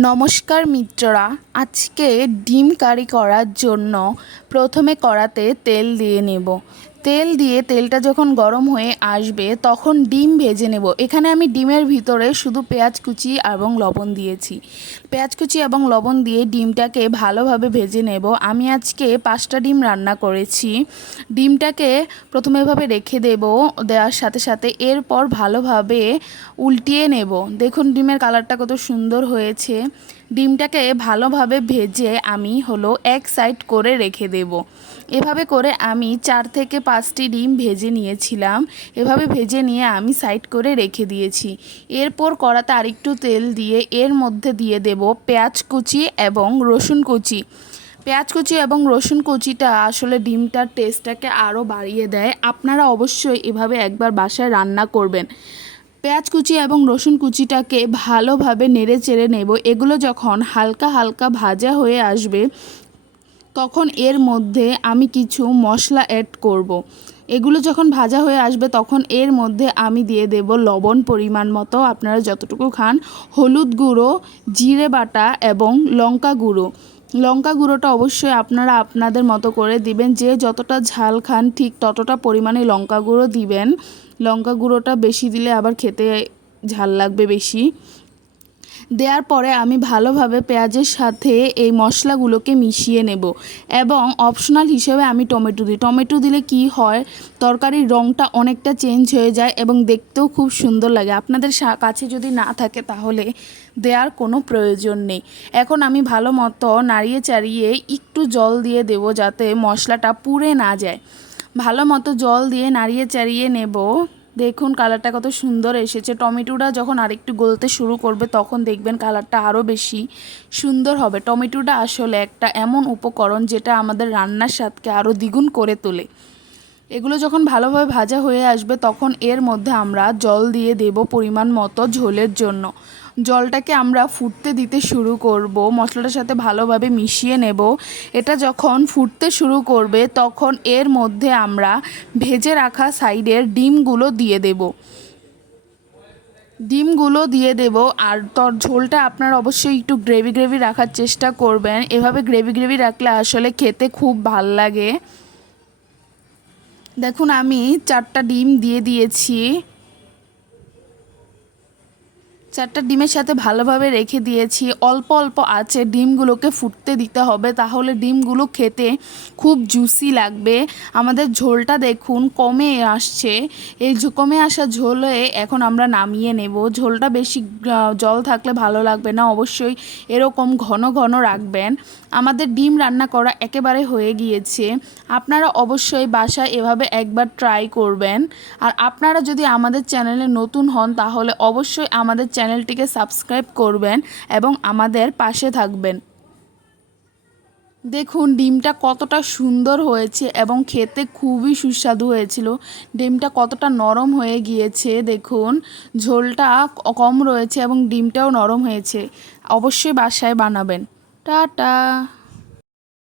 নমস্কার মিত্ররা, আজকে ডিম কারি করার জন্য প্রথমে কড়াতে তেল দিয়ে নেব। তেল দিয়ে তেলটা যখন গরম হয়ে আসবে তখন ডিম ভেজে নেব। এখানে আমি ডিমের ভিতরে শুধু পেঁয়াজ কুচি এবং লবণ দিয়েছি। পেঁয়াজ কুচি এবং লবণ দিয়ে ডিমটাকে ভালোভাবে ভেজে নেব। আমি আজকে 5টা ডিম রান্না করেছি। ডিমটাকে প্রথমে এভাবে রেখে দেব, দেওয়ার সাথে সাথে এরপর ভালোভাবে উল্টিয়ে নেব। দেখুন ডিমের কালারটা কত সুন্দর হয়েছে। ডিমটাকে ভালোভাবে ভেজে আমি এক সাইড করে রেখে দেব। এভাবে করে আমি 4 থেকে 5টি ডিম ভেজে নিয়েছিলাম। এভাবে ভেজে নিয়ে আমি সাইড করে রেখে দিয়েছি। এরপর কড়াতে আরেকটু তেল দিয়ে এর মধ্যে দিয়ে দেব পেঁয়াজ কুচি এবং রসুন কুচি। পেঁয়াজ কুচি এবং রসুন কুচিটা আসলে ডিমটার টেস্টটাকে আরও বাড়িয়ে দেয়। আপনারা অবশ্যই এভাবে একবার বাসায় রান্না করবেন। পেঁয়াজ কুচি এবং রসুন কুচিটাকে ভালোভাবে নেড়ে চেড়ে নেব। এগুলো যখন হালকা হালকা ভাজা হয়ে আসবে তখন এর মধ্যে আমি কিছু মশলা অ্যাড করব। এগুলো যখন ভাজা হয়ে আসবে তখন এর মধ্যে আমি দিয়ে দেব লবণ পরিমাণ মতো, আপনারা যতটুকু খান, হলুদ গুঁড়ো, জিরে বাটা এবং লঙ্কা গুঁড়ো। লঙ্কা গুঁড়োটা অবশ্যই আপনারা আপনাদের মতো করে দিবেন, যে যতটা ঝাল খান ঠিক ততটা পরিমাণে লঙ্কা গুঁড়ো দিবেন। লঙ্কা গুঁড়োটা বেশি দিলে আবার খেতে ঝাল লাগবে বেশি। দেওয়ার পরে আমি ভালোভাবে পেঁয়াজের সাথে এই মশলাগুলোকে মিশিয়ে নেব এবং অপশনাল হিসেবে আমি টমেটো দিই। টমেটো দিলে কি হয়, তরকারির রঙটা অনেকটা চেঞ্জ হয়ে যায় এবং দেখতেও খুব সুন্দর লাগে। আপনাদের কাছে যদি না থাকে তাহলে দেওয়ার কোনো প্রয়োজন নেই। এখন আমি ভালো মতো নাড়িয়ে চাড়িয়ে একটু জল দিয়ে দেব যাতে মশলাটা পুড়ে না যায়। ভালো মতো জল দিয়ে নাড়িয়ে চাড়িয়ে নেব। দেখুন কালারটা কত সুন্দর এসেছে। টমেটোটা যখন আরেকটু গলতে শুরু করবে তখন দেখবেন কালারটা আরও বেশি সুন্দর হবে। টমেটোটা আসলে একটা এমন উপকরণ যেটা আমাদের রান্নার স্বাদকে আরও দ্বিগুণ করে তোলে। এগুলো যখন ভালোভাবে ভাজা হয়ে আসবে তখন এর মধ্যে আমরা জল দিয়ে দেব পরিমাণ মতো ঝোলের জন্য। জলটাকে আমরা ফুটতে দিতে শুরু করব, মশলাটার সাথে ভালোভাবে মিশিয়ে নেব। এটা যখন ফুটতে শুরু করবে তখন এর মধ্যে আমরা ভেজে রাখা সাইডের ডিমগুলো দিয়ে দেব। ডিমগুলো দিয়ে দেব আর ঝোলটা আপনারা অবশ্যই একটু গ্রেভি গ্রেভি রাখার চেষ্টা করবেন। এভাবে গ্রেভি গ্রেভি রাখলে আসলে খেতে খুব ভাল লাগে। দেখুন আমি 4টা ডিম দিয়ে দিয়েছি। 4টা ডিমের সাথে ভালোভাবে রেখে দিয়েছি। অল্প অল্প আছে ডিমগুলোকে ফুটতে দিতে হবে, তাহলে ডিমগুলো খেতে খুব জুসি লাগবে। আমাদের ঝোলটা দেখুন কমে আসছে। এই কমে আসা ঝোলে এখন আমরা নামিয়ে নেব। ঝোলটা বেশি জল থাকলে ভালো লাগবে না, অবশ্যই এরকম ঘন ঘন রাখবেন। আমাদের ডিম রান্না করা একেবারে হয়ে গিয়েছে। আপনারা অবশ্যই বাসায় এভাবে একবার ট্রাই করবেন। আর আপনারা যদি আমাদের চ্যানেলে নতুন হন তাহলে অবশ্যই আমাদের চ্যানেলটিকে সাবস্ক্রাইব করবেন এবং আমাদের পাশে থাকবেন। দেখুন ডিমটা কতটা সুন্দর হয়েছে এবং খেতে খুবই সুস্বাদু হয়েছিল। ডিমটা কতটা নরম হয়ে গিয়েছে দেখুন, ঝোলটা কম রয়েছে এবং ডিমটাও নরম হয়েছে। অবশ্যই বাসায় বানাবেন। টাটা।